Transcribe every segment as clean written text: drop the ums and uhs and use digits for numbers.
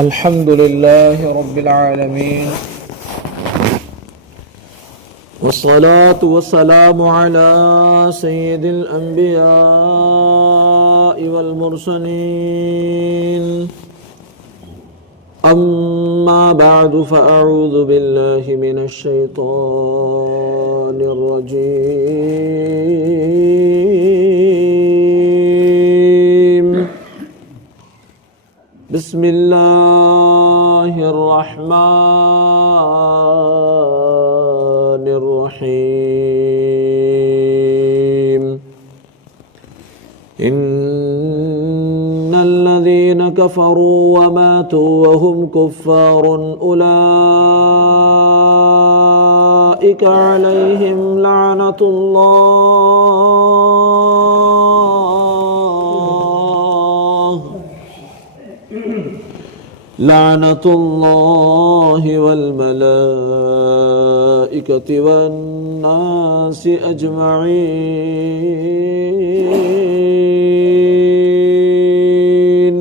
الحمد لله رب العالمين والصلاة والسلام على سيد الأنبياء والمرسلين أما بعد فأعوذ بالله من الشيطان الرجيم بسم الله الرحمن الرحيم إن الذين كفروا وماتوا وهم كفار أولئك عليهم لعنة الله والملائكة والناس أجمعين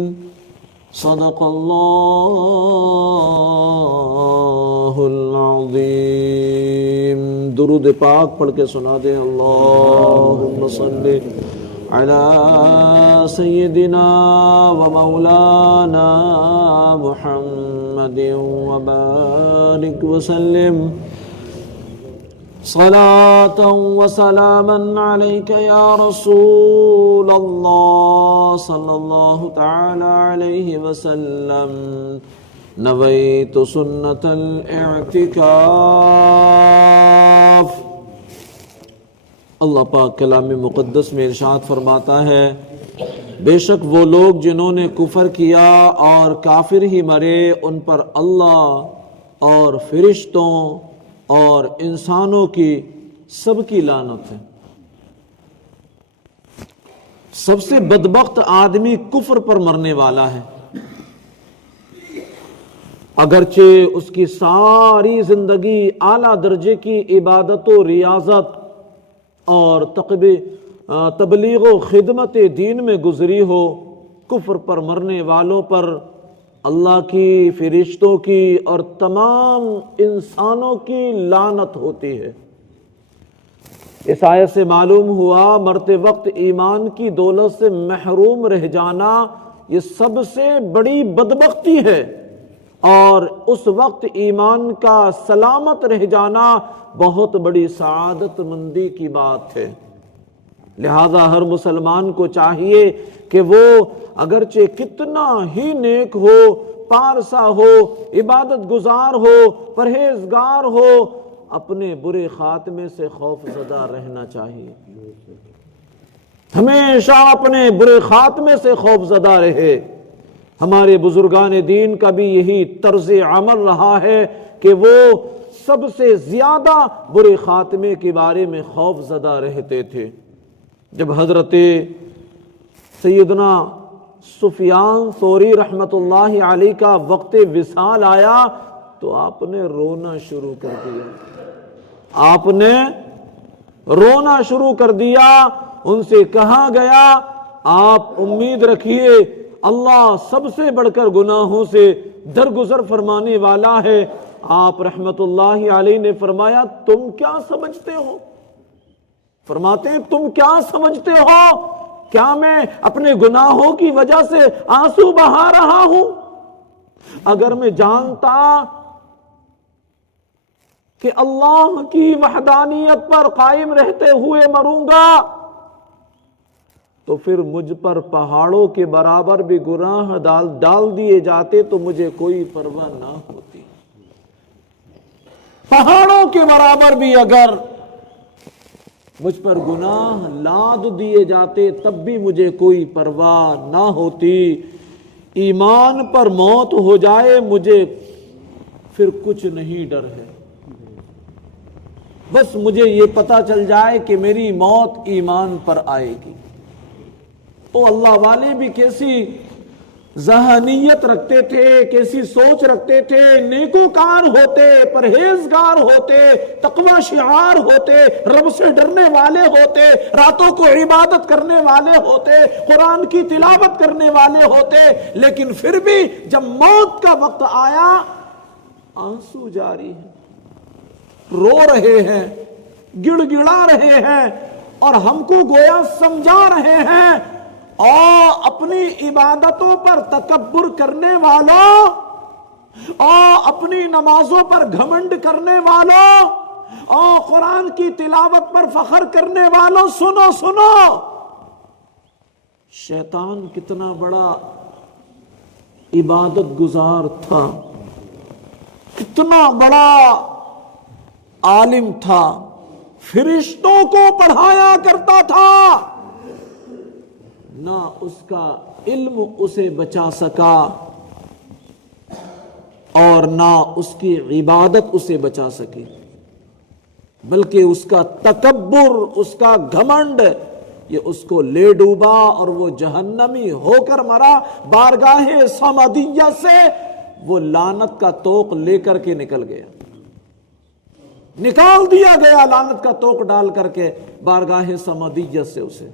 صدق اللہ العظیم۔ درود پاک پڑھ کے سنا دیں۔ اللہم صلی علی سیدنا و مولانا محمد وبارک وسلم صلاة وسلاما عليك يا رسول الله صلى الله تعالى عليه وسلم نويت سنة الاعتكاف۔ اللہ پاک کلام مقدس میں ارشاد فرماتا ہے، بے شک وہ لوگ جنہوں نے کفر کیا اور کافر ہی مرے ان پر اللہ اور فرشتوں اور انسانوں کی سب کی لعنت ہے۔ سب سے بدبخت آدمی کفر پر مرنے والا ہے، اگرچہ اس کی ساری زندگی اعلیٰ درجے کی عبادت و ریاضت اور تبلیغ و خدمت دین میں گزری ہو، کفر پر مرنے والوں پر اللہ کی، فرشتوں کی اور تمام انسانوں کی لعنت ہوتی ہے۔ اس آیت سے معلوم ہوا مرتے وقت ایمان کی دولت سے محروم رہ جانا یہ سب سے بڑی بدبختی ہے، اور اس وقت ایمان کا سلامت رہ جانا بہت بڑی سعادت مندی کی بات ہے۔ لہذا ہر مسلمان کو چاہیے کہ وہ اگرچہ کتنا ہی نیک ہو، پارسا ہو، عبادت گزار ہو، پرہیزگار ہو، اپنے برے خاتمے سے خوف زدہ رہنا چاہیے۔ ہمیشہ اپنے برے خاتمے سے خوف زدہ رہے۔ ہمارے بزرگان دین کا بھی یہی طرز عمل رہا ہے کہ وہ سب سے زیادہ برے خاتمے کے بارے میں خوف زدہ رہتے تھے۔ جب حضرت سیدنا سفیان ثوری رحمت اللہ علیہ کا وقت وصال آیا تو آپ نے رونا شروع کر دیا۔ آپ نے رونا شروع کر دیا۔ ان سے کہا گیا آپ امید رکھیے اللہ سب سے بڑھ کر گناہوں سے درگزر فرمانے والا ہے۔ آپ رحمت اللہ علیہ نے فرمایا تم کیا سمجھتے ہو؟ فرماتے ہیں تم کیا سمجھتے ہو؟ کیا میں اپنے گناہوں کی وجہ سے آنسو بہا رہا ہوں؟ اگر میں جانتا کہ اللہ کی وحدانیت پر قائم رہتے ہوئے مروں گا تو پھر مجھ پر پہاڑوں کے برابر بھی گناہ ڈال دیے جاتے تو مجھے کوئی پرواہ نہ ہوتی۔ پہاڑوں کے برابر بھی اگر مجھ پر گناہ لاد دیے جاتے تب بھی مجھے کوئی پرواہ نہ ہوتی۔ ایمان پر موت ہو جائے مجھے پھر کچھ نہیں ڈر ہے، بس مجھے یہ پتہ چل جائے کہ میری موت ایمان پر آئے گی۔ تو اللہ والے بھی کیسی ذہنیت رکھتے تھے، کیسی سوچ رکھتے تھے، نیکوکار ہوتے، پرہیزگار ہوتے، تقوی شعار ہوتے، رب سے ڈرنے والے ہوتے، راتوں کو عبادت کرنے والے ہوتے، قرآن کی تلاوت کرنے والے ہوتے، لیکن پھر بھی جب موت کا وقت آیا آنسو جاری ہیں، رو رہے ہیں، گڑ گڑا رہے ہیں، اور ہم کو گویا سمجھا رہے ہیں، اور اپنی عبادتوں پر تکبر کرنے والوں، اور اپنی نمازوں پر گھمنڈ کرنے والوں، اور قرآن کی تلاوت پر فخر کرنے والوں، سنو سنو، شیطان کتنا بڑا عبادت گزار تھا، کتنا بڑا عالم تھا، فرشتوں کو پڑھایا کرتا تھا، نہ اس کا علم اسے بچا سکا اور نہ اس کی عبادت اسے بچا سکی، بلکہ اس کا تکبر، اس کا گھمنڈ، یہ اس کو لے ڈوبا اور وہ جہنمی ہو کر مرا۔ بارگاہ سمدیہ سے وہ لعنت کا توق لے کر کے نکل گیا، نکال دیا گیا لعنت کا توق ڈال کر کے بارگاہ سمدیہ سے اسے۔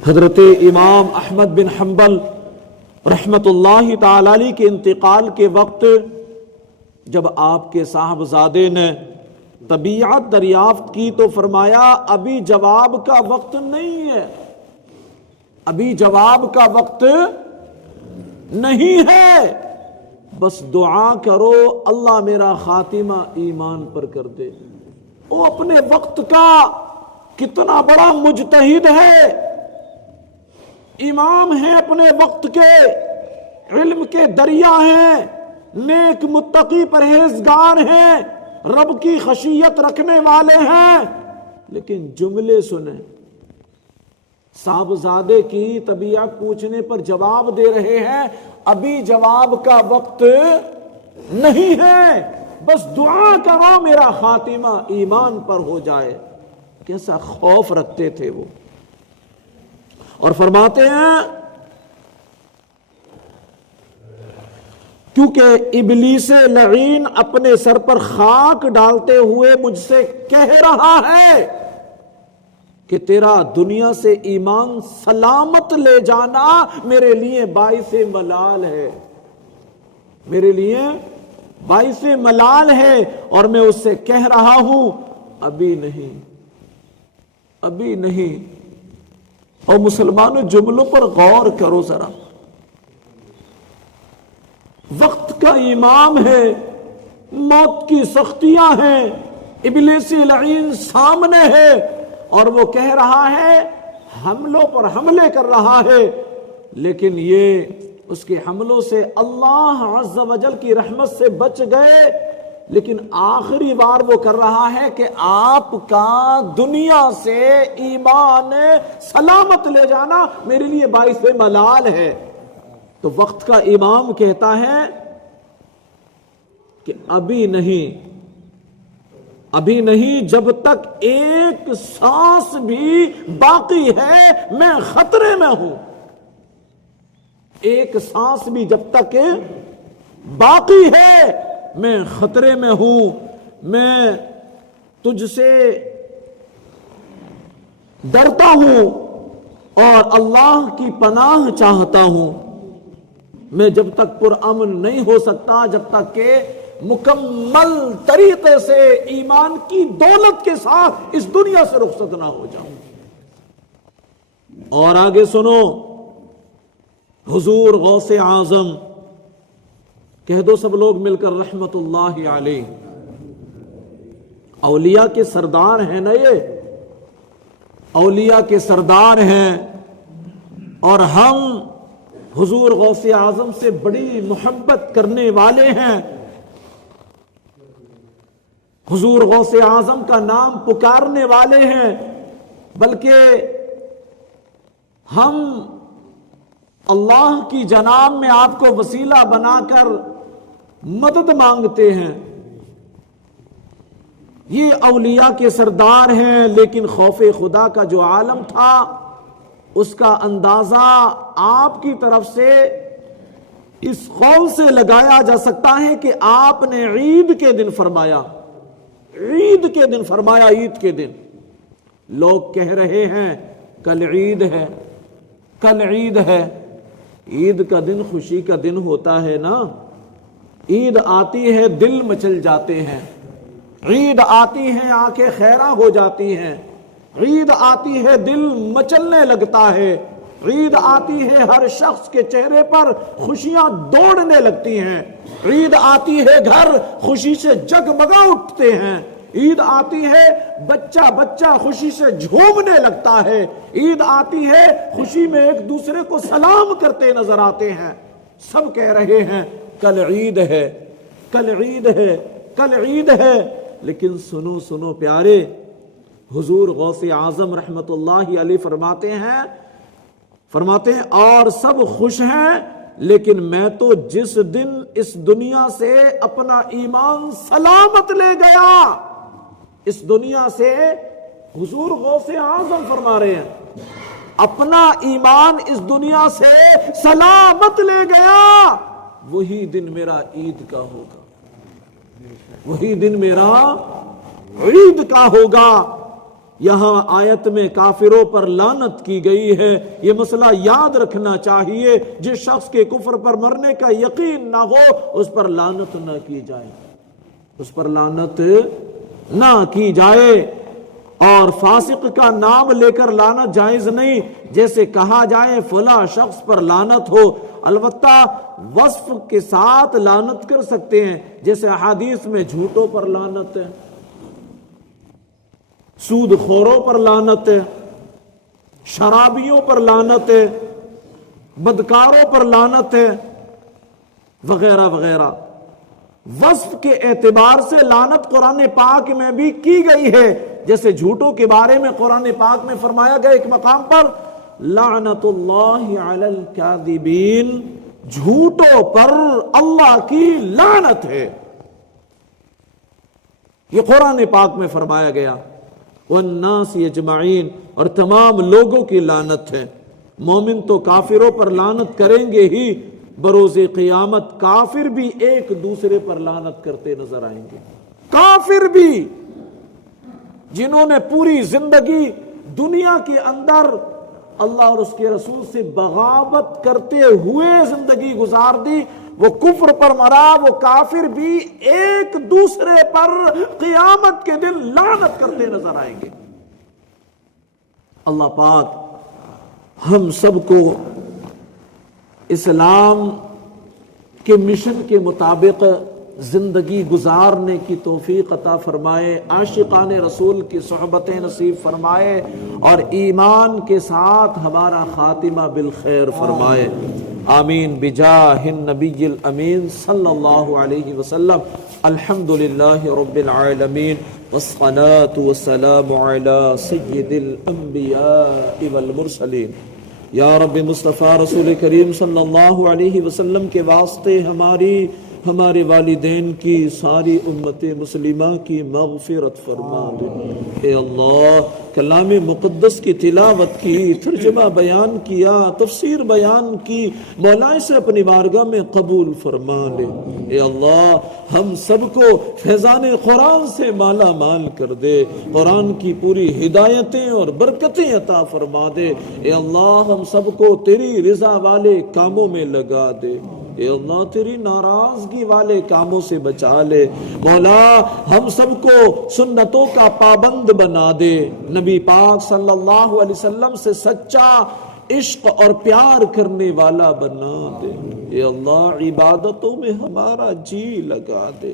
حضرت امام احمد بن حنبل رحمت اللہ تعالی علیہ کے انتقال کے وقت جب آپ کے صاحبزادے نے طبیعت دریافت کی تو فرمایا ابھی جواب کا وقت نہیں ہے، ابھی جواب کا وقت نہیں ہے، بس دعا کرو اللہ میرا خاتمہ ایمان پر کر دے۔ وہ اپنے وقت کا کتنا بڑا مجتہد ہے، امام ہیں اپنے وقت کے، علم کے دریا ہیں، نیک متقی پرہیزگار ہیں، رب کی خشیت رکھنے والے ہیں، لیکن جملے سنیں، صاحبزادے کی طبیعت پوچھنے پر جواب دے رہے ہیں ابھی جواب کا وقت نہیں ہے، بس دعا کرو میرا خاتمہ ایمان پر ہو جائے۔ کیسا خوف رکھتے تھے وہ، اور فرماتے ہیں کیونکہ ابلیس لعین اپنے سر پر خاک ڈالتے ہوئے مجھ سے کہہ رہا ہے کہ تیرا دنیا سے ایمان سلامت لے جانا میرے لیے باعث ملال ہے، میرے لیے باعث ملال ہے، اور میں اس سے کہہ رہا ہوں ابھی نہیں، ابھی نہیں۔ اور مسلمانوں جملوں پر غور کرو ذرا، وقت کا امام ہے، موت کی سختیاں ہیں، ابلیس لعین سامنے ہے، اور وہ کہہ رہا ہے حملوں پر حملے کر رہا ہے، لیکن یہ اس کے حملوں سے اللہ عز و جل کی رحمت سے بچ گئے، لیکن آخری بار وہ کر رہا ہے کہ آپ کا دنیا سے ایمان سلامت لے جانا میرے لیے باعث ملال ہے۔ تو وقت کا امام کہتا ہے کہ ابھی نہیں، ابھی نہیں، جب تک ایک سانس بھی باقی ہے میں خطرے میں ہوں، ایک سانس بھی جب تک باقی ہے میں خطرے میں ہوں، میں تجھ سے ڈرتا ہوں اور اللہ کی پناہ چاہتا ہوں، میں جب تک پرامن نہیں ہو سکتا جب تک کہ مکمل طریقے سے ایمان کی دولت کے ساتھ اس دنیا سے رخصت نہ ہو جاؤں۔ اور آگے سنو، حضور غوث اعظم، کہہ دو سب لوگ مل کر رحمت اللہ علیہ، اولیاء کے سردار ہیں نا، یہ اولیاء کے سردار ہیں، اور ہم حضور غوث اعظم سے بڑی محبت کرنے والے ہیں، حضور غوث اعظم کا نام پکارنے والے ہیں، بلکہ ہم اللہ کی جناب میں آپ کو وسیلہ بنا کر مدد مانگتے ہیں۔ یہ اولیاء کے سردار ہیں، لیکن خوف خدا کا جو عالم تھا اس کا اندازہ آپ کی طرف سے اس قول سے لگایا جا سکتا ہے کہ آپ نے عید کے دن فرمایا، عید کے دن فرمایا، عید کے دن۔ لوگ کہہ رہے ہیں کل عید ہے، کل عید ہے۔ عید کا دن خوشی کا دن ہوتا ہے نا، عید آتی ہے دل مچل جاتے ہیں، عید آتی ہے آنکھیں خیرہ ہو جاتی ہیں، عید آتی ہے دل مچلنے لگتا ہے، عید آتی ہے ہر شخص کے چہرے پر خوشیاں دوڑنے لگتی ہیں، عید آتی ہے گھر خوشی سے جگمگا اٹھتے ہیں، عید آتی ہے بچہ بچہ خوشی سے جھومنے لگتا ہے، عید آتی ہے خوشی میں ایک دوسرے کو سلام کرتے نظر آتے ہیں۔ سب کہہ رہے ہیں کل عید ہے، کل عید ہے، کل عید ہے۔ لیکن سنو سنو پیارے، حضور غوث اعظم رحمت اللہ علیہ فرماتے ہیں اور سب خوش ہیں، لیکن میں تو جس دن اس دنیا سے اپنا ایمان سلامت لے گیا، اس دنیا سے، حضور غوث اعظم فرما رہے ہیں، اپنا ایمان اس دنیا سے سلامت لے گیا، وہی دن میرا عید کا ہوگا، وہی دن میرا عید کا ہوگا۔ یہاں آیت میں کافروں پر لعنت کی گئی ہے، یہ مسئلہ یاد رکھنا چاہیے، جس شخص کے کفر پر مرنے کا یقین نہ ہو اس پر لعنت نہ کی جائے، اس پر لعنت نہ کی جائے، اور فاسق کا نام لے کر لعنت جائز نہیں، جیسے کہا جائے فلاں شخص پر لعنت ہو، البتہ وصف کے ساتھ لعنت کر سکتے ہیں، جیسے احادیث میں جھوٹوں پر لعنت ہے، سود خوروں پر لعنت ہے، شرابیوں پر لعنت ہے، بدکاروں پر لعنت ہے، وغیرہ وغیرہ۔ وصف کے اعتبار سے لعنت قرآن پاک میں بھی کی گئی ہے، جیسے جھوٹوں کے بارے میں قرآن پاک میں فرمایا گیا ایک مقام پر لعنت اللہ علی الکاذبین، جھوٹوں پر اللہ کی لعنت ہے، یہ قرآن پاک میں فرمایا گیا، والناس اجمعین، اور تمام لوگوں کی لعنت ہے۔ مومن تو کافروں پر لعنت کریں گے ہی، بروز قیامت کافر بھی ایک دوسرے پر لعنت کرتے نظر آئیں گے، کافر بھی جنہوں نے پوری زندگی دنیا کے اندر اللہ اور اس کے رسول سے بغاوت کرتے ہوئے زندگی گزار دی، وہ کفر پر مرا، وہ کافر بھی ایک دوسرے پر قیامت کے دن لعنت کرتے نظر آئیں گے۔ اللہ پاک ہم سب کو اسلام کے مشن کے مطابق زندگی گزارنے کی توفیق عطا فرمائے، عاشقان رسول کی صحبتیں نصیب فرمائے، اور ایمان کے ساتھ ہمارا خاتمہ بالخیر فرمائے، آمین بجاہ النبی الامین صلی اللہ علیہ وسلم۔ الحمدللہ رب العالمین، والصلاة والسلام علی سید الانبیاء والمرسلین۔ یا رب مصطفیٰ رسول کریم صلی اللہ علیہ وسلم کے واسطے ہمارے والدین کی، ساری امت مسلمہ کی مغفرت فرما دے۔ اے اللہ، کلام مقدس کی تلاوت کی، ترجمہ بیان کیا، تفسیر بیان کی، مولا سے اپنی بارگاہ میں قبول فرما لے۔ اے اللہ، ہم سب کو فیضان قرآن سے مالا مال کر دے، قرآن کی پوری ہدایتیں اور برکتیں عطا فرما دے۔ اے اللہ، ہم سب کو تیری رضا والے کاموں میں لگا دے۔ اے اللہ، تیری ناراضگی والے کاموں سے بچا لے۔ مولا، ہم سب کو سنتوں کا پابند بنا دے، نبی پاک صلی اللہ علیہ وسلم سے سچا عشق اور پیار کرنے والا بنا دے۔ اے اللہ، عبادتوں میں ہمارا جی لگا دے،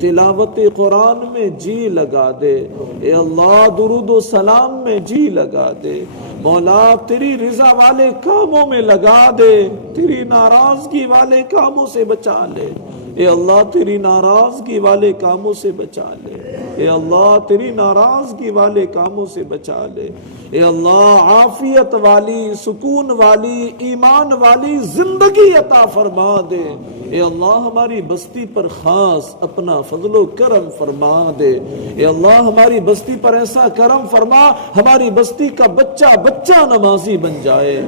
تلاوت قرآن میں جی لگا دے۔ اے اللہ، درود و سلام میں جی لگا دے۔ مولا، تیری رضا والے کاموں میں لگا دے، تیری ناراضگی والے کاموں سے بچا لے۔ اے اللہ، تیری ناراضگی والے کاموں سے بچا لے۔ اے اللہ تیری ناراضگی والے کاموں سے بچا لے، اے اللہ عافیت والی، سکون والی، ایمان والی زندگی عطا فرما دے، اے اللہ ہماری بستی پر خاص اپنا فضل و کرم فرما دے، اے اللہ ہماری بستی پر ایسا کرم فرما ہماری بستی کا بچہ بچہ نمازی بن جائے،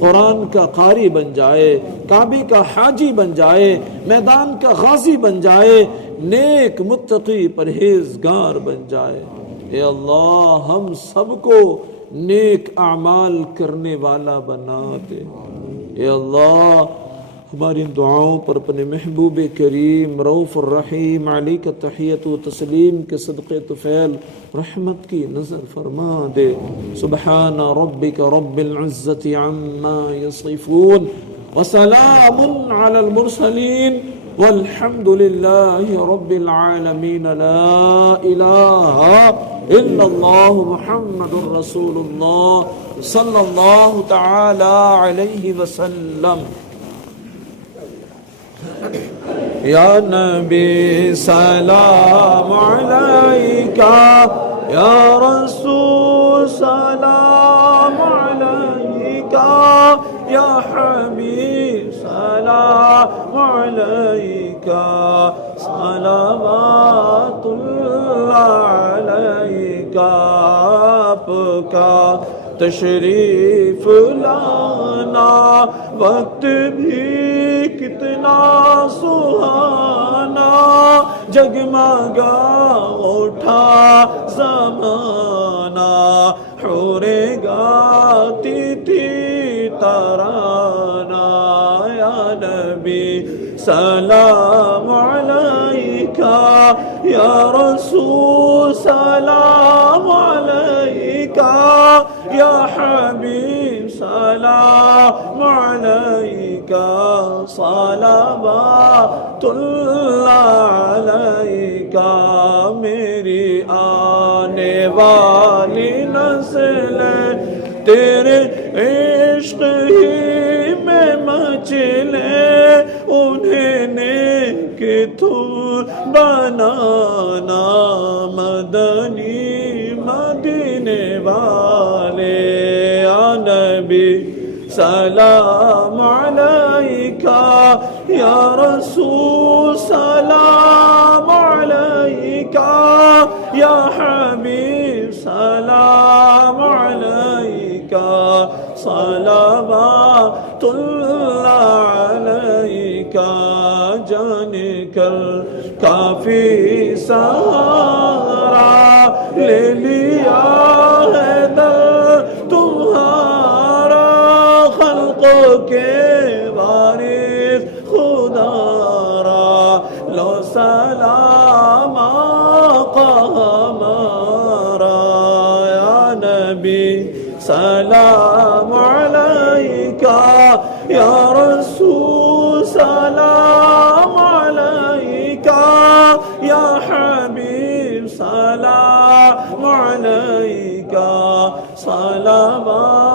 قرآن کا قاری بن جائے، کعبے کا حاجی بن جائے، میدان کا غازی بن جائے، نیک متقی پرہیزگار بن جائے۔ اے اللہ ہم سب کو نیک اعمال کرنے والا بنا دے، اے اللہ ہماری دعاؤں پر اپنے محبوب کریم رؤوف الرحیم علی کا تحیت و تسلیم کے صدقے طفیل رحمت کی نظر فرما دے۔ سبحان ربک رب العزت عما یصفون وسلام علی المرسلین والحمد للہ رب العالمین۔ لا الہ الا اللہ محمد رسول اللہ صلی اللہ تعالی علیہ وسلم۔ یا نبی سلام علیکہ، یا رسول سلام علیکہ، یا حبیب سلام علیکہ، صلوات اللہ علیکہ۔ آپ کا تشریف لانا وقت بھی کتنا سہانا، جگمگا اٹھا زمانہ، حوریں گاتی تھی ترانہ۔ یا نبی سلام علیکہ، یا رسول سلام علیکہ، یا حبیب سلام علیکہ، صلوات اللہ علیکہ۔ میری آنے والی نسلیں تیرے عشق ہی میں مچلے، انہیں نیک تو بنانا، مدنی مدینے والے۔ یا نبی سلام علیکہ، یا رسول سلام علیکہ، یا حبیب سلام علیکہ، صلوات اللہ علیکہ۔ جان کر کافی سہارا لے لیا ہے در تمہارا، خلقوں کے وارث خدا را لو سلام آقا ہمارا۔ یا نبی سلام علیکہ، یا رسول سلام علیکہ، یا حبیب سلام علیکہ، صلوات